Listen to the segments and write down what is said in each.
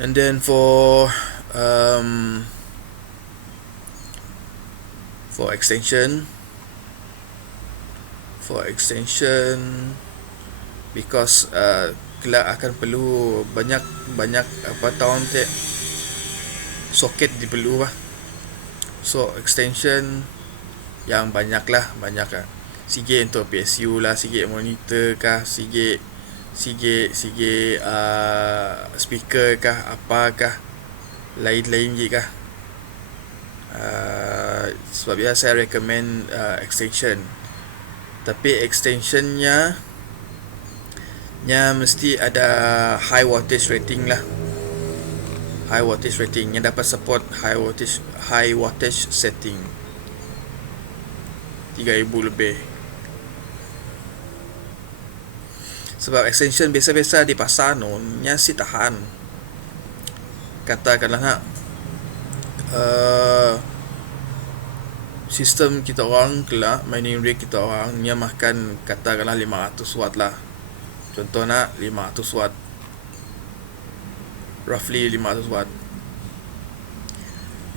And then for extension, because kelak akan perlu banyak apa tahun soket diperlu lah. So extension yang banyak lah, sikit untuk PSU lah, sikit monitor kah, sikit speaker kah, apakah lain-lain je kah. Sebab ya saya recommend extension. Tapi extensionnya mesti ada high wattage rating lah. High wattage rating yang dapat support high wattage setting 3000 lebih. Sebab extension biasa-biasa di pasar nya si tahan. Katakanlah nak sistem kita orang kelak, mining rig kita orang nya makan katakanlah 500 watt lah. Contoh nak 500 watt, roughly 500 watt.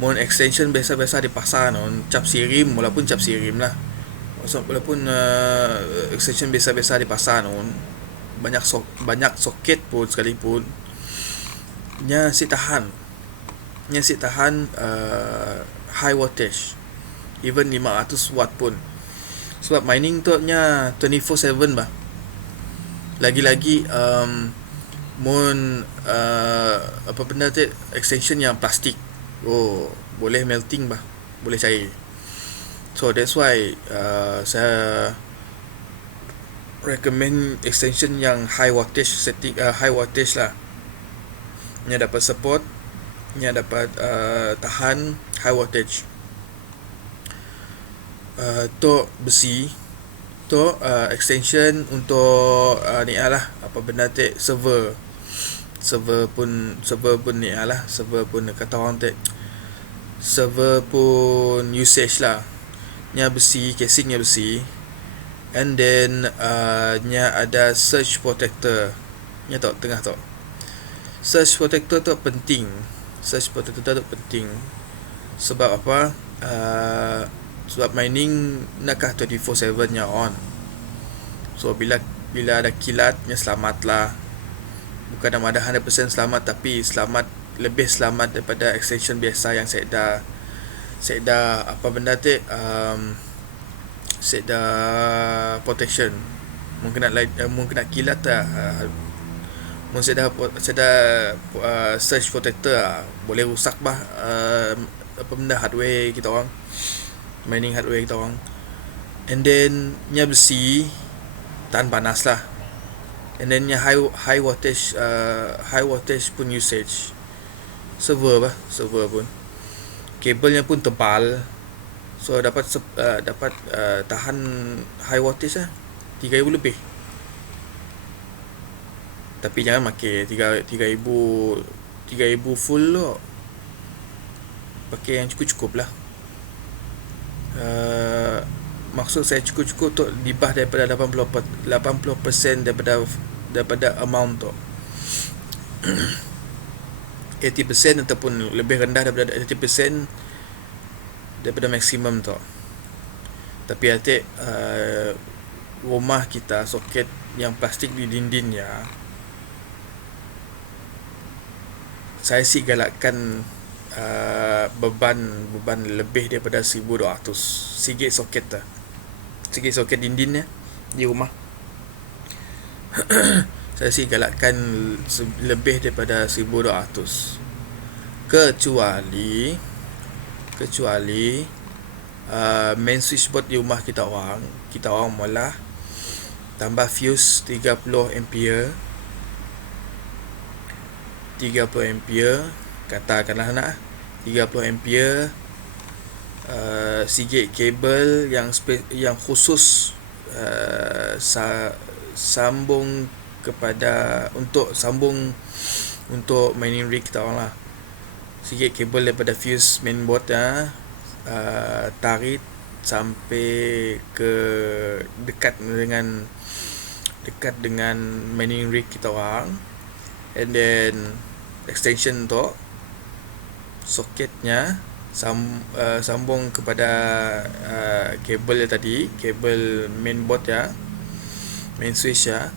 Mon extension biasa-biasa di pasar cap sirim, walaupun cap sirim lah, walaupun extension biasa-biasa di pasar banyak soket pun sekalipun nya si tahan high wattage, even 500 watt pun. Sebab mining tu nya 24/7 bah. Lagi-lagi apa benda tu extension yang plastik, boleh melting bah, boleh cair. So that's why saya recommend extension yang high wattage setting, high wattage lah, nya dapat support, nya dapat tahan high wattage. Tok besi, tok extension untuk ni lah, apa benda tu server pun ni lah, server pun kata orang tu, server pun usage lah, nya besi, casingnya besi. And then nya ada surge protector, nya tok tengah tok. Surge protector tu penting. Sebab apa? Sebab mining nakah 24/7 nya on. So bila ada kilat nya selamat lah. Bukan nama ada 100% selamat, tapi lebih selamat daripada extension biasa yang saya dah apa benda tu set dah protection. Mungkin nak kilat lah, saya dah surge protector boleh rusak bah apa benda hardware kita orang, mining hardware kita orang. And then nya besi tahan panas lah. And then nya high wattage pun usage. Server pun kabelnya pun tebal. So dapat tahan high wattage lah, 3000 lebih. Tapi jangan pakai 3000 full lo. Pakai yang cukup-cukup lah. Maksud saya cukup-cukup tu dibah daripada 80% daripada amount tu. 80% ataupun lebih rendah daripada 80% daripada maksimum tu. Tapi hati rumah kita soket yang plastik di dindingnya, saya sih galakkan beban lebih daripada 1200 sikit soket dindingnya di rumah. Saya sih galakkan lebih daripada 1200, kecuali main switchboard di rumah kita orang malah tambah fuse 30 ampere, katakanlah nak 30 ampere, sikit kabel yang khusus sambung kepada untuk mining rig kita orang lah. Sikit kabel daripada fuse mainboard tarik sampai ke dekat dengan mining rig kita orang. And then extension tu, soketnya sambung kepada kabel tadi, kabel mainboard ya, main switch ya.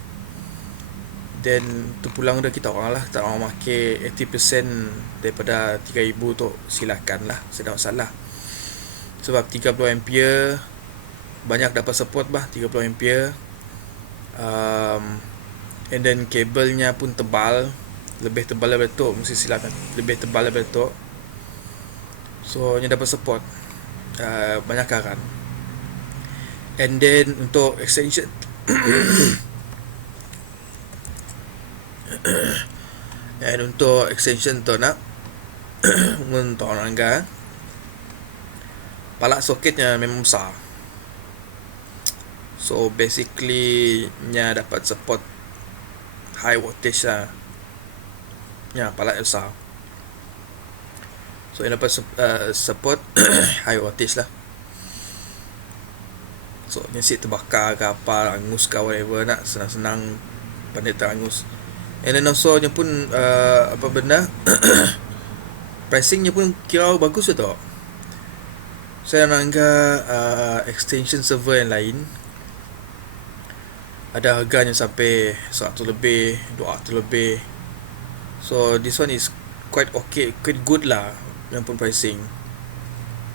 Then terpulang dah kita orang lah, tak orang pakai 80% daripada 3000 tu, silakan lah, tak masalah. Sebab 30 ampere banyak dapat support 30 ampere. And then kabelnya pun tebal, lebih tebal daripada tu, mesti silakan, lebih tebal daripada tu. So nya dapat support banyak karan. And then untuk extension and untuk extension tu nak untuk angka palak soketnya memang besar. So basically nya dapat support high voltage lah. Ya, palak besar. So yang dapat support high voltage lah. So nyesit terbakar ke apa, angus ke whatever, nak senang-senang pandai terangus. And then also nya pun apa benda pricingnya pun kira bagus tu. Saya anggap extension server yang lain ada harganya sampai 100 lebih, 200 lebih. So this one is quite okay, quite good lah yang pun pricing.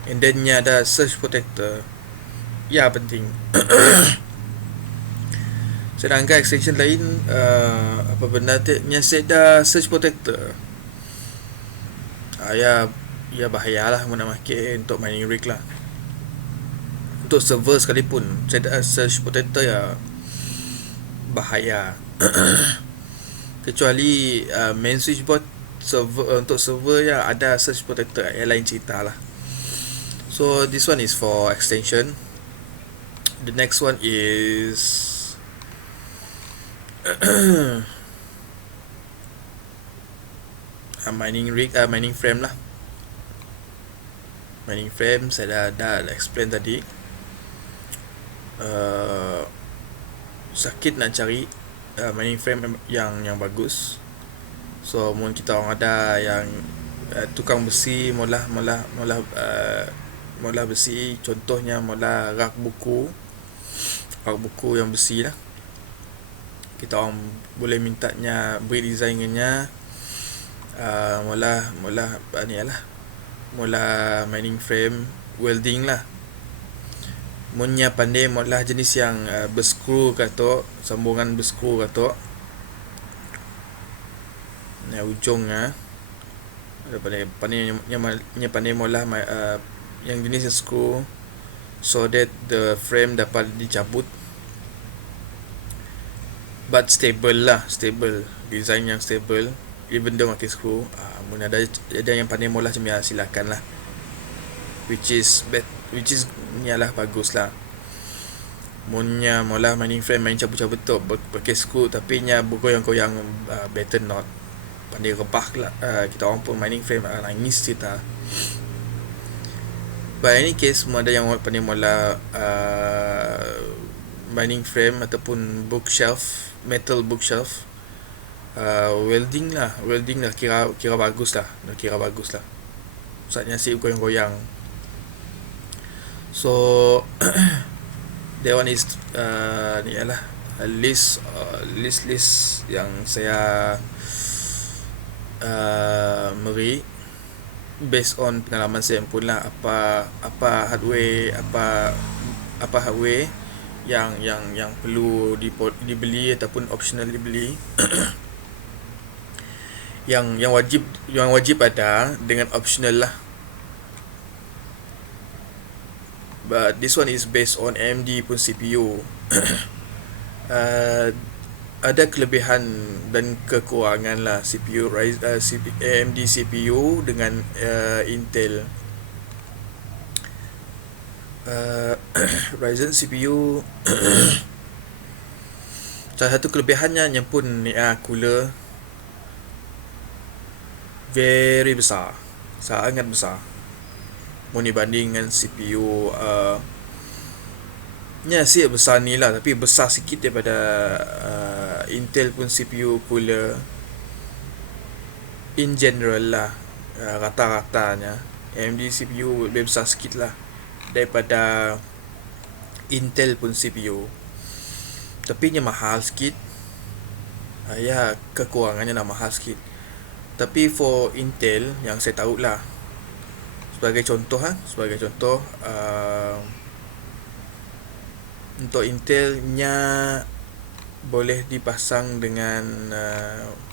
And then nya ada surge protector. Ya, penting. Sedangkan extension lain apa benda tu nya ada surge protector. Ya bahayalah mana pakai untuk mining rig lah. Untuk server sekalipun saya ada surge protector ya bahaya. Kecuali main switchboard server, untuk server ya ada surge protector, yang lain cerita lah. So this one is for extension. The next one is mining rig, mining frame lah. Mining frame saya dah explain tadi. Sakit nak cari mining frame yang bagus. So mungkin kita orang ada yang tukang besi, mula besi, contohnya mula rak buku yang besi lah. Kita orang boleh mintanya beri desainnya mula ni lah, mula mining frame welding lah. Munnya pandai mula jenis yang berskru kata, sambungan berskru kata. Ni ujungnya pandai mula yang jenis skru, so that the frame dapat dicabut. But stable lah, stable, design yang stable, even though pakai skru. Mun ada yang pandai mula macam ya, silakan lah. Which is nyalah bagus lah. Munnya mula mining frame main cabut-cabut tu pakai skru, tapi nya bergoyang-goyang, better not. Pandai rebah lah. Kita orang pun mining frame nangis kita. But any case, semua ada yang pandai mula mining frame ataupun bookshelf, metal bookshelf, welding lah kira bagus lah, Maksudnya si goyang-goyang. So that one is ni lah list yang saya beri based on pengalaman saya pun lah, apa hardware yang perlu dibeli ataupun optional dibeli. yang wajib ada dengan optional lah. But this one is based on AMD pun CPU. Ada kelebihan dan kekurangan lah CPU AMD CPU dengan Intel. Ryzen CPU salah satu kelebihannya yang pun cooler very besar, sangat besar. Mau dibanding dengan CPU sih besar ni lah, tapi besar sikit daripada Intel pun CPU cooler. in general lah, rata-ratanya AMD CPU lebih besar sikit lah daripada Intel pun CPU, tapi nya mahal sikit. Ya, kekurangannya lah mahal sikit. Tapi for Intel yang saya tahu lah, sebagai contoh untuk Intel nya boleh dipasang dengan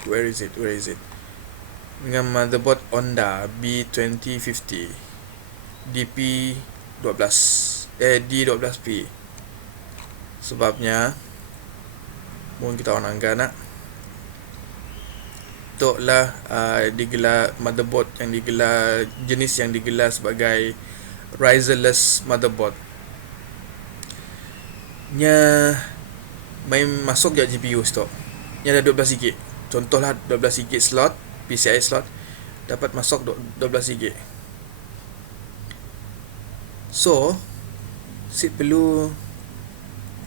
where is it dengan motherboard Honda B2050 D12P. Sebabnya mungkin kita orang anggar nak lah digelar motherboard yang digelar, jenis yang digelar sebagai riserless motherboard nya main masuk je GPU stok nya ada 12GB. Contohlah 12GB slot PCI slot dapat masuk 12GB. So si perlu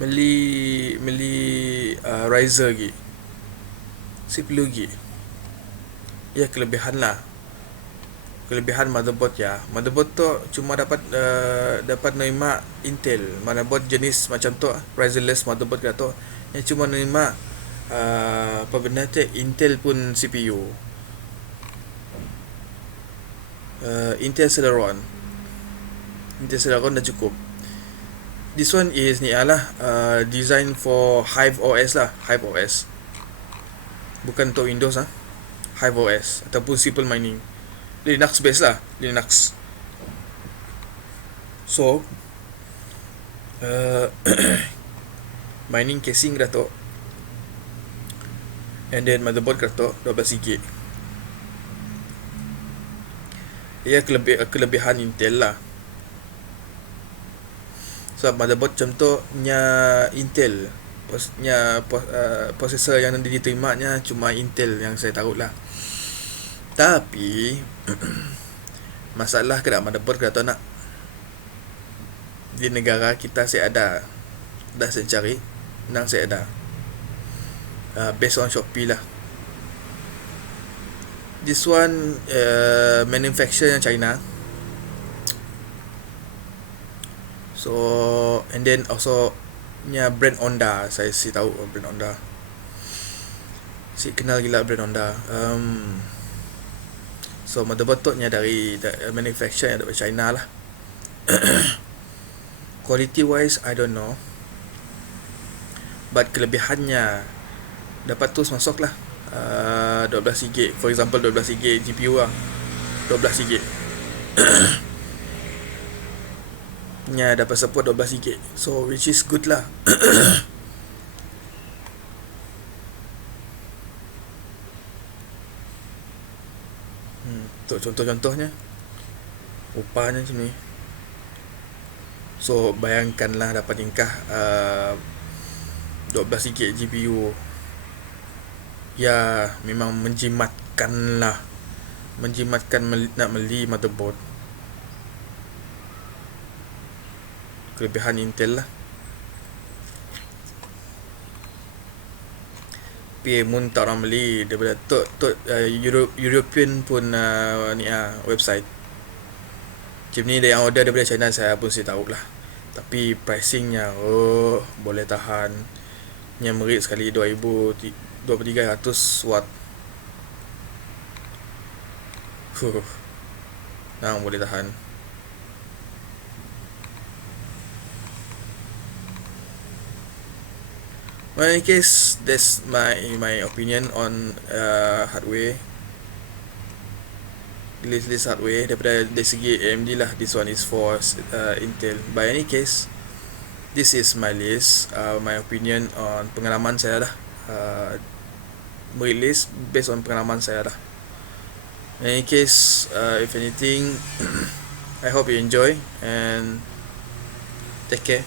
beli riser lagi, si perlu lagi. Ya, kelebihan motherboard ya. Motherboard tu cuma dapat nerima Intel. Motherboard jenis macam tu, riserless motherboard kata tu, yang cuma nerima apa benda tu, Intel pun CPU. Intel Celeron dah cukup. This one is ni lah, design for Hive OS lah, Hive OS. Bukan untuk Windows lah. Hive OS ataupun Simple Mining, Linux based lah, Linux. So mining casing dah tu, and then motherboard dah tu 12GB. Ia kelebihan Intel lah. Sebab motherboard macam tu nya Intel, prosesor yang nanti diterimanya cuma Intel yang saya tahu lah. Tapi masalah kena motherboard kata nak di negara kita saya ada, dah saya cari nang saya ada, based on Shopee lah. This one manufacture yang China. So and then also nya brand Honda, saya si tahu brand Honda, si kenal gila brand Honda. So motherboard tu nya dari manufacture yang dari China lah. Quality wise I don't know, but kelebihannya dapat terus masuk lah 12GB, for example 12GB GPU lah, 12GB nya dapat support 12GB, so which is good lah. Untuk contoh-contohnya rupanya macam ni. So bayangkanlah dapat tingkah 12GB GPU, ya memang menjimatkan lah, nak beli motherboard. Kelebihan Intel lah. Tapi mun tak orang beli daripada European pun ni website macam ni, dia yang order daripada China saya pun saya tahu lah. Tapi pricingnya boleh tahan, yang merit sekali 2300 watt. Nang boleh tahan. Well, in any case, that's my opinion on hardware. List hardware daripada dari segi AMD lah. This one is for Intel. By any case, this is my list, my opinion on pengalaman saya lah. List based on pengalaman saya lah. In any case, if anything, I hope you enjoy and take care.